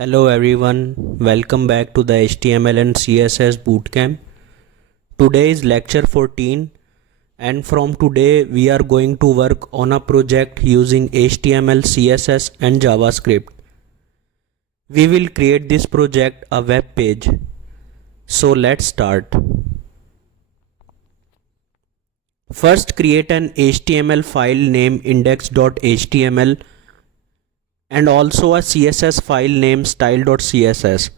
Hello everyone, welcome back to the HTML and CSS bootcamp. Today is lecture 14 and from today we are going to work on a project using HTML, CSS and JavaScript. We will create this project a web page. So let's start. First create an HTML file named index.html and also a CSS file named style.css.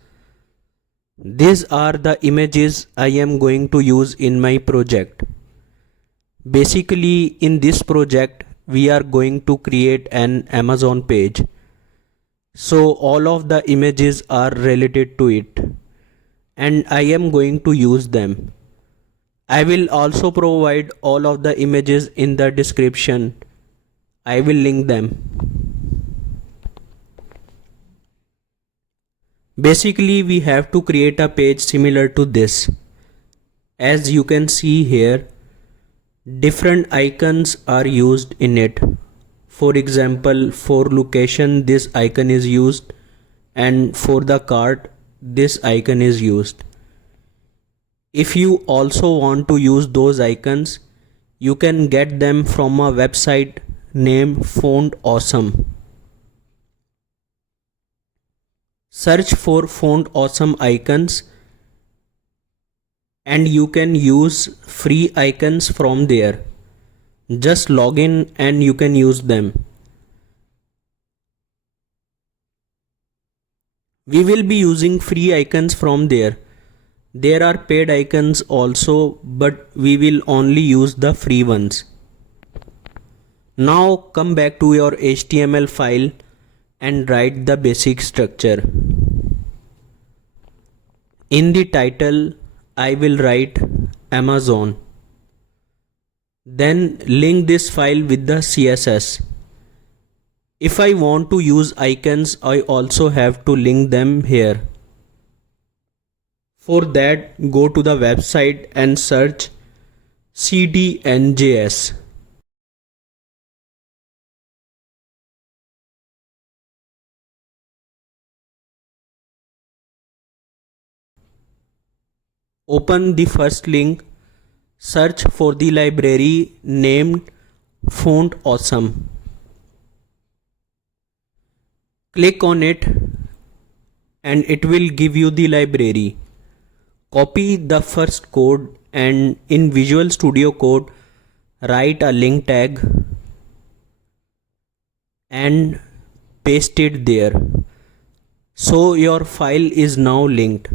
These are the images I am going to use in my project. Basically, in this project, we are going to create an Amazon page. So all of the images are related to it and I am going to use them. I will also provide all of the images in the description. I will link them. Basically, we have to create a page similar to this. As you can see here, different icons are used in it. For example, for location this icon is used and for the cart this icon is used. If you also want to use those icons, you can get them from a website named Font Awesome. Search for Font Awesome icons and you can use free icons from there. Just log in and you can use them. We will be using free icons from there. There are paid icons also, but we will only use the free ones. Now come back to your HTML file and write the basic structure. In the title, I will write Amazon. Then link this file with the CSS. If I want to use icons, I also have to link them here. For that, go to the website and search cdnjs. Open the first link, search for the library named Font Awesome. Click on it and it will give you the library. Copy the first code and in Visual Studio Code write a link tag and paste it there. So your file is now linked.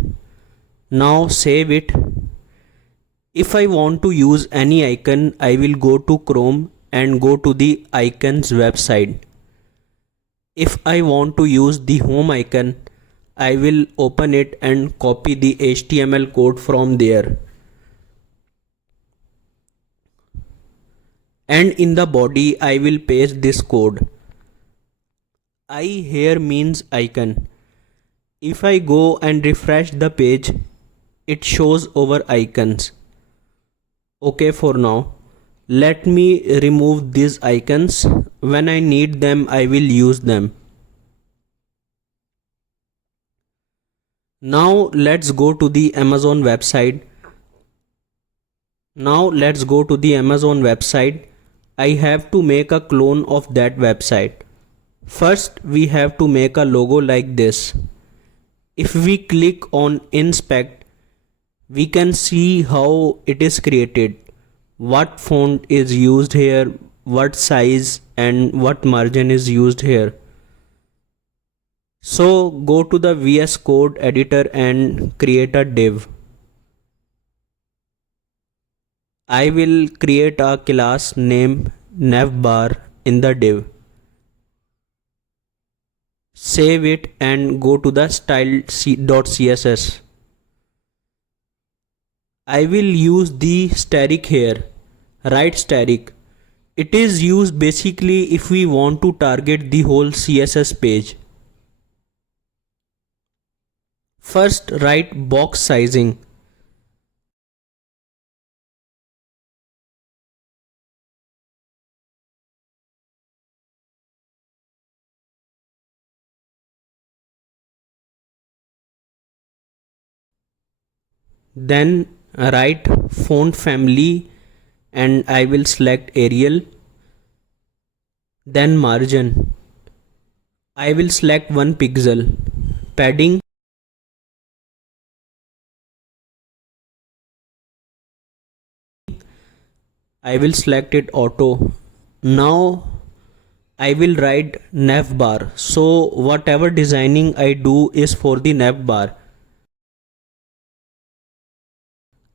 Now save it. If I want to use any icon, I will go to Chrome and go to the icons website. If I want to use the home icon, I will open it and copy the HTML code from there. And in the body, I will paste this code. I here means icon. If I go and refresh the page, it shows over icons. Okay, for now, let me remove these icons. When I need them, I will use them. Now let's go to the Amazon website. I have to make a clone of that website. First, we have to make a logo like this. If we click on inspect, we can see how it is created, what font is used here, what size and what margin is used here. So go to the VS Code editor and create a div. I will create a class named navbar in the div. Save it and go to the style.css. I will use the static here. Write static. It is used basically if we want to target the whole CSS page. First write box sizing. Then write font family and I will select Arial. Then margin, I will select 1 pixel. Padding, I will select it auto. Now I will write nav bar. So whatever designing I do is for the nav bar.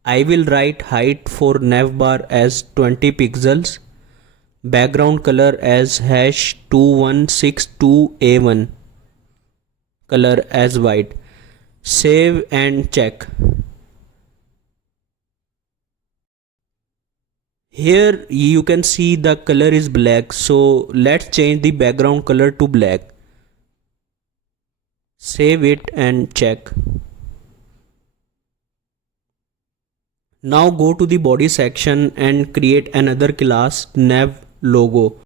I will write height for nav bar as 20 pixels. Background color as #2162A1. Color as white. Save and check. Here you can see the color is black, so let's change the background color to black. Save it and check. Now go to the body section and create another class nav logo.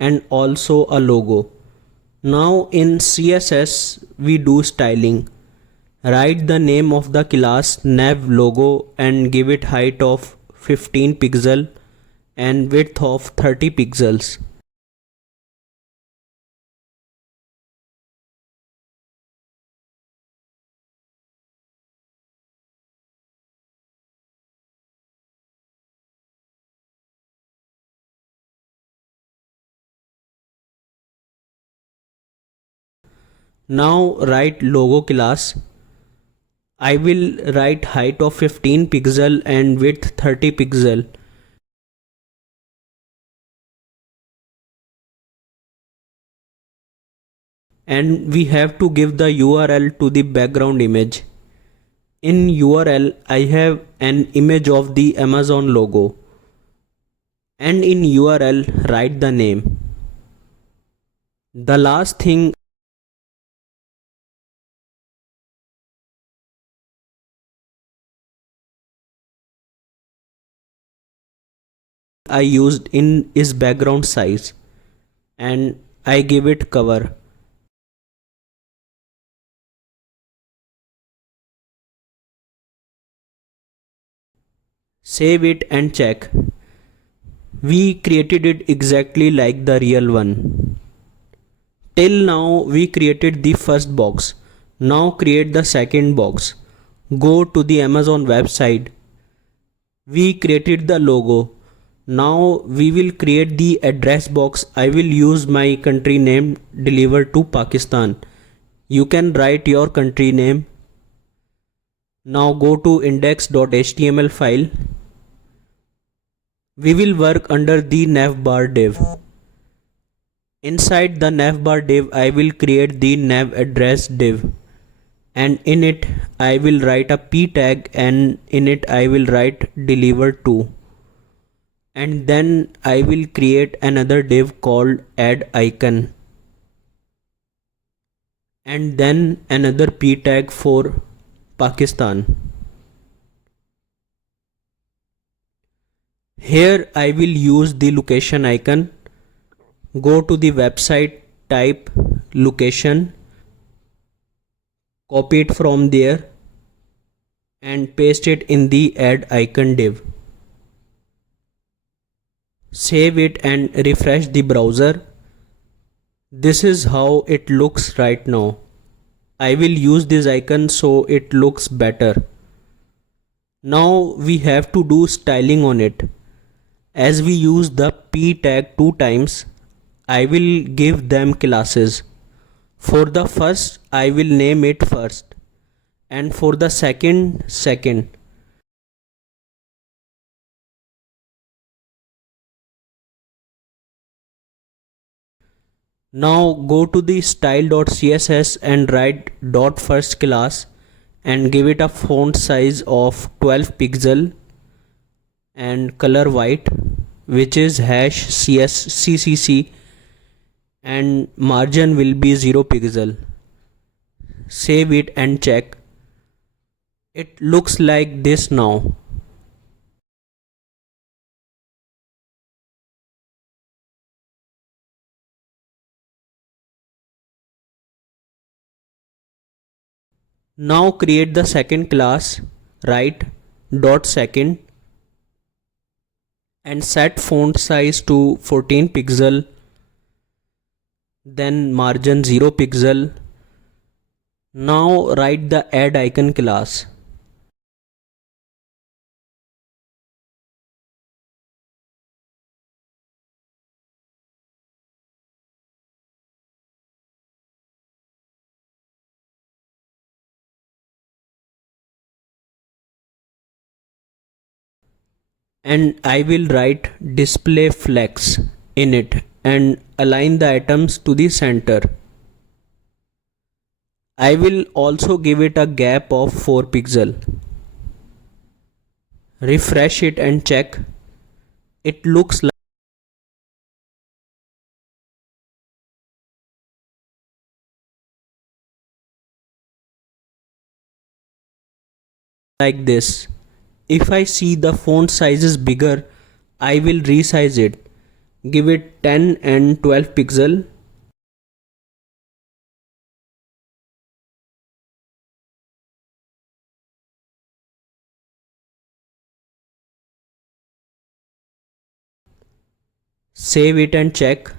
And also a logo. Now in CSS we do styling. Write the name of the class nav logo and give it height of 15 pixel and width of 30 pixels. Now write logo class. I will write height of 15 pixel and width 30 pixel. And we have to give the URL to the background image. In URL I have an image of the Amazon logo. And in URL write the name. The last thing I used in is background size and I give it cover. Save it and check. We created it exactly like the real one. Till now we created the first box. Now create the second box. Go to the Amazon website. We created the logo. Now we will create the address box. I will use my country name, deliver to Pakistan. You can write your country name. Now go to index.html file. We will work under the navbar div. Inside the navbar div I will create the nav address div, and in it I will write a p tag, and in it I will write deliver to, and then I will create another div called add icon, and then another p tag for Pakistan. Here I will use the location icon. Go to the website, type location, copy it from there and paste it in the add icon div. Save it and refresh the browser. This is how it looks right now. I will use this icon so it looks better. Now we have to do styling on it. As we use the p tag 2 times, I will give them classes. For the first, I will name it first, and for the second, second. Now go to the style.css and write dot first class and give it a font size of 12 pixel. and color white, which is hash CSCCC, and margin will be 0 pixel. Save it and check. It looks like this now. Now create the second class, write dot second and set font size to 14 pixel, then margin 0 pixel. Now write the add icon class. And I will write display flex in it and align the items to the center. I will also give it a gap of 4 pixel. Refresh it and check. It looks like this. If I see the font size is bigger, I will resize it. Give it 10 and 12 pixel. Save it and check.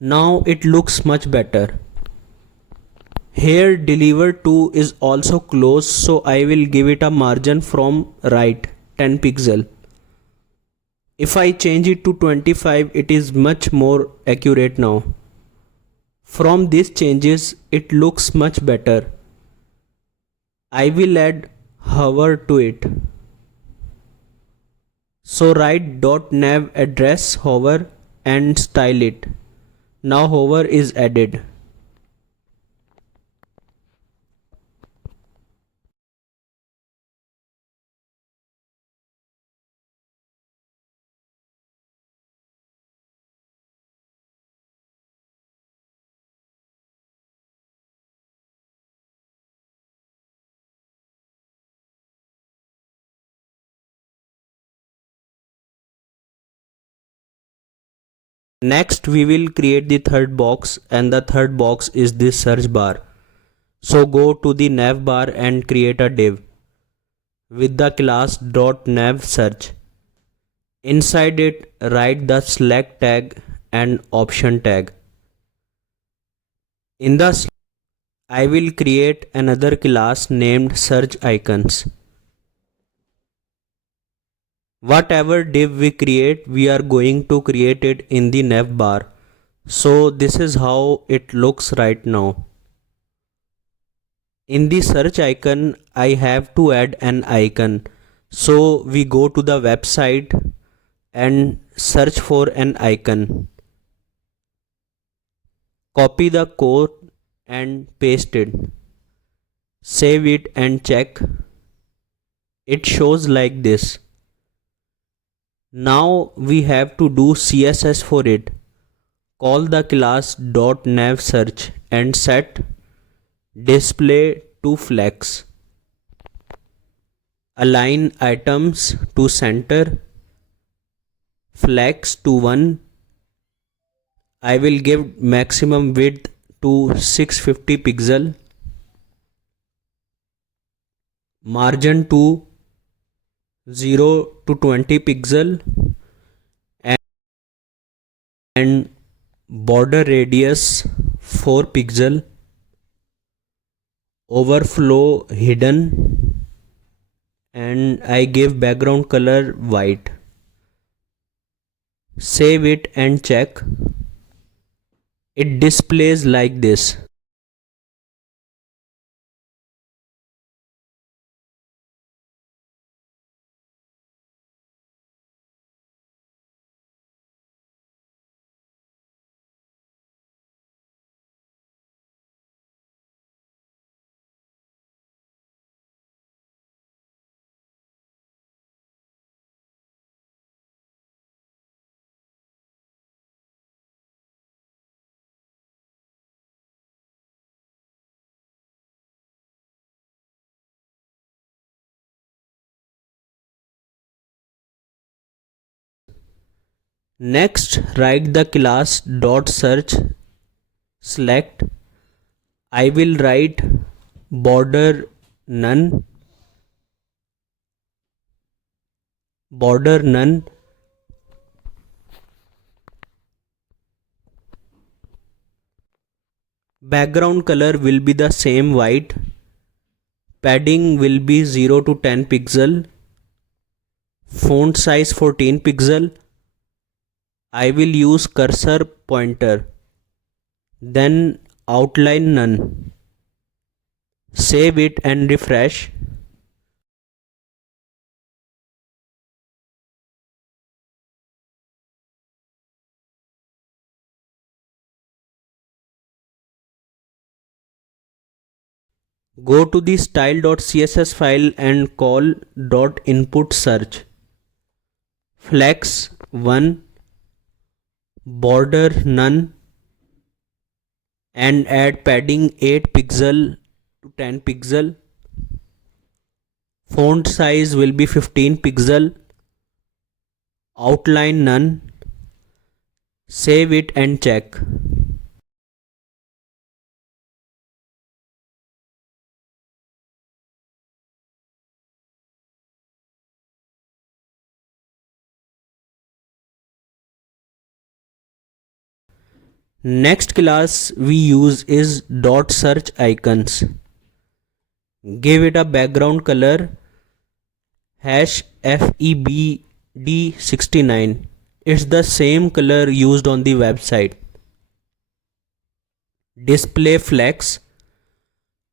Now it looks much better. Here delivered to is also closed, so I will give it a margin from right 10 pixel. If I change it to 25, it is much more accurate now. From these changes, it looks much better. I will add hover to it. So write .nav address hover and style it. Now hover is added. Next we will create the third box, and the third box is this search bar. So go to the nav bar and create a div with the class .nav search. Inside it, write the select tag and option tag. In the I will create another class named search icons. Whatever div we create, we are going to create it in the nav bar. So this is how it looks right now. In the search icon, I have to add an icon. So we go to the website and search for an icon. Copy the code and paste it. Save it and check. It shows like this. Now we have to do CSS for it. Call the class .nav search and set display to flex. Align items to center. Flex to 1. I will give maximum width to 650 pixel. Margin to 0 to 20 pixel and border radius 4 pixel. Overflow hidden and I give background color white. Save it and check. It displays like this. Next, write the class dot search. Select. I will write border none. Border none. Background color will be the same white. Padding will be 0 to 10 pixel. Font size 14 pixel. I will use cursor pointer. Then outline none. Save it and refresh. Go to the style.css file and call .input search. Flex 1, border none, and add padding 8 pixel to 10 pixel. Font size will be 15 pixel. Outline none. Save it and check. Next class we use is dot search icons. Give it a background color #FEBD69. It's the same color used on the website. Display flex.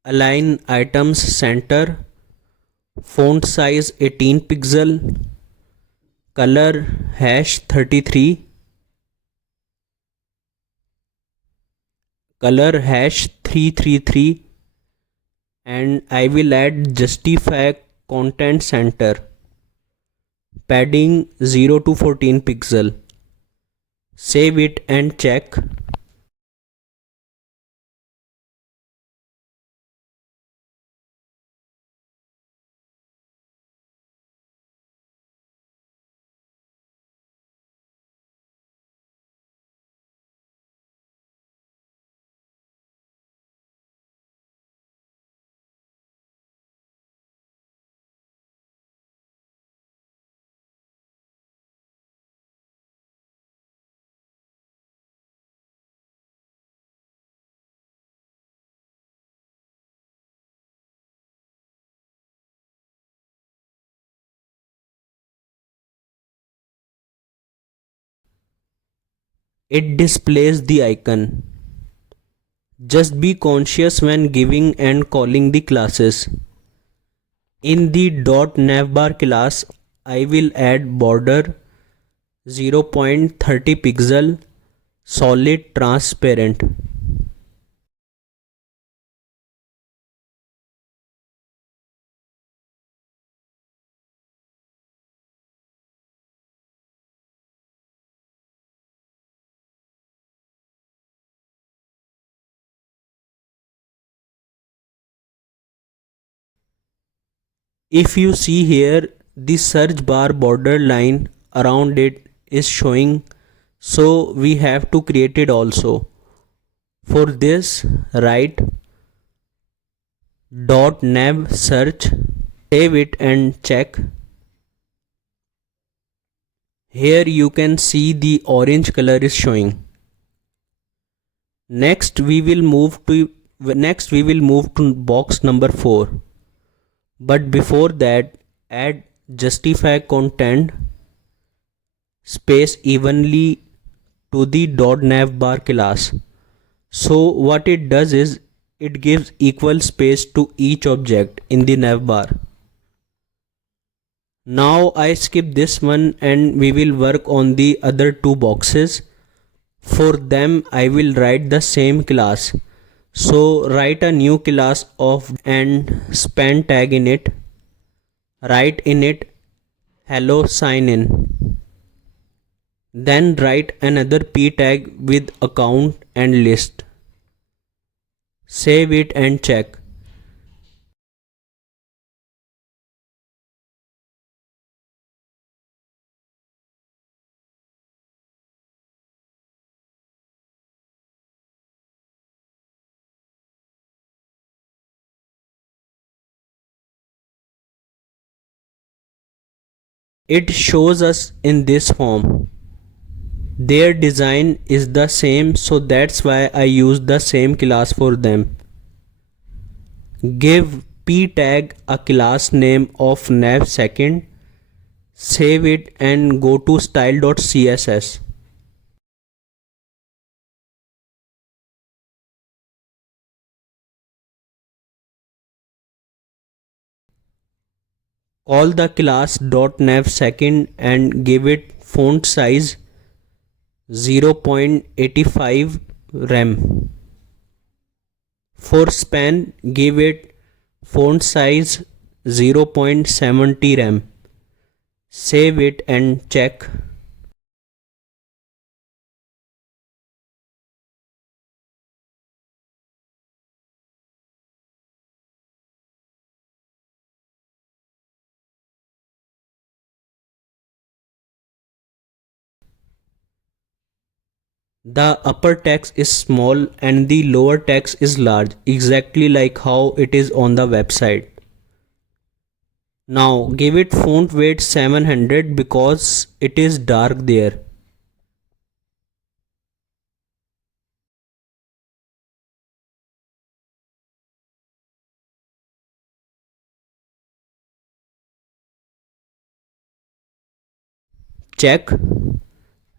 Align items center. Font size 18 pixel. Color #33. Color #333. And I will add justify content center. Padding 0 to 14 pixel. Save it and check. It displays the icon. Just be conscious when giving and calling the classes. In the .navbar class, I will add border 0.30 pixel solid transparent. If you see here, the search bar border line around it is showing, so we have to create it also. For this, write .nav search. Save it and check. Here you can see the orange color is showing. Next we will move to box number 4. But before that, add justify content space evenly to the .navbar class. So what it does is it gives equal space to each object in the navbar. Now I skip this one and we will work on the other two boxes. For them I will write the same class. So write a new class of and span tag in it. Write in it hello sign in. Then write another p tag with account and list. Save it and check. It shows us in this form. Their design is the same, so that's why I use the same class for them. Give p tag a class name of nav second, save it and go to style.css. Call the class .nav second and give it font size 0.85 rem. For span, give it font size 0.70 rem. Save it and check. The upper text is small and the lower text is large, exactly like how it is on the website. Now give it font weight 700 because it is dark there. Check.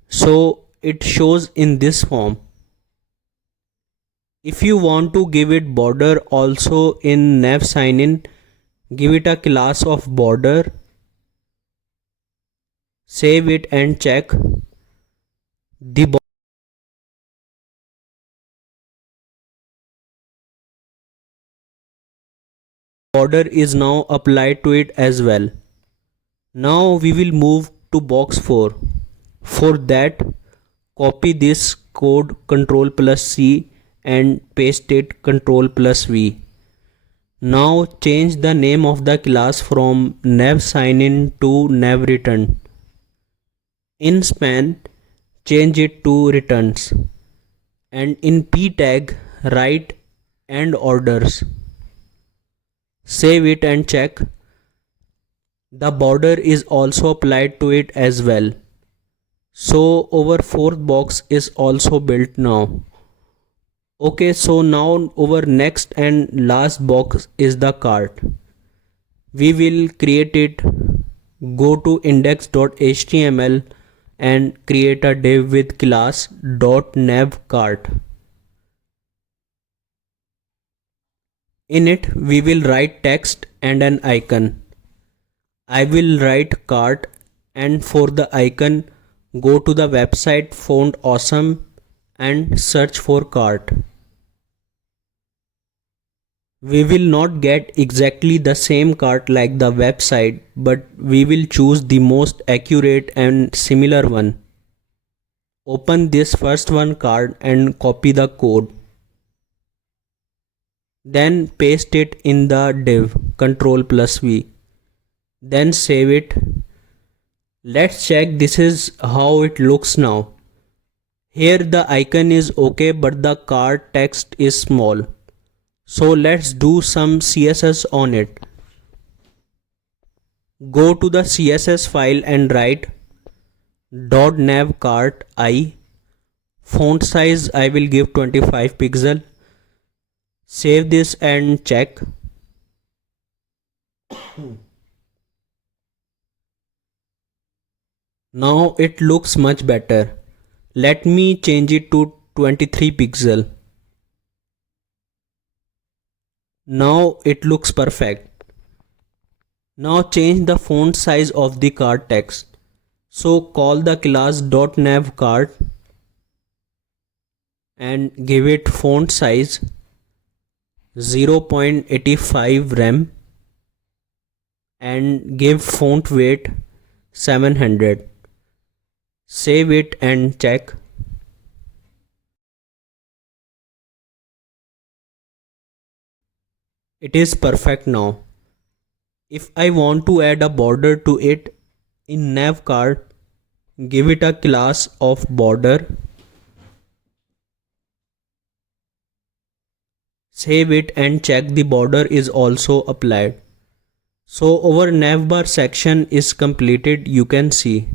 So it shows in this form. If you want to give it border also in nav sign in, give it a class of border, save it and check. The border is now applied to it as well. Now we will move to box 4. For that, copy this code Ctrl+C and paste it Ctrl+V. Now change the name of the class from nav sign in to nav return. In span, change it to returns, and in p tag write and orders. Save it and check. The border is also applied to it as well. So our fourth box is also built now. Okay, so now our next and last box is the cart. We will create it. Go to index.html and create a div with class .navCart. In it, we will write text and an icon. I will write cart, and for the icon, go to the website Font Awesome and search for cart. We will not get exactly the same cart like the website, but we will choose the most accurate and similar one. Open this first one card and copy the code. Then paste it in the div Ctrl+V. Then save it. Let's check this is how it looks now. Here the icon is okay but the card text is small. So let's do some CSS on it. Go to the CSS file and write .navcart I. Font size I will give 25 pixel. Save this and check. Now it looks much better. Let me change it to 23 pixel. Now it looks perfect. Now change the font size of the card text. So call the class .navcart and give it font size 0.85 rem and give font weight 700. Save it and check. It is perfect now. If I want to add a border to it in navcart, give it a class of border. Save it and check the border is also applied. So our navbar section is completed, you can see.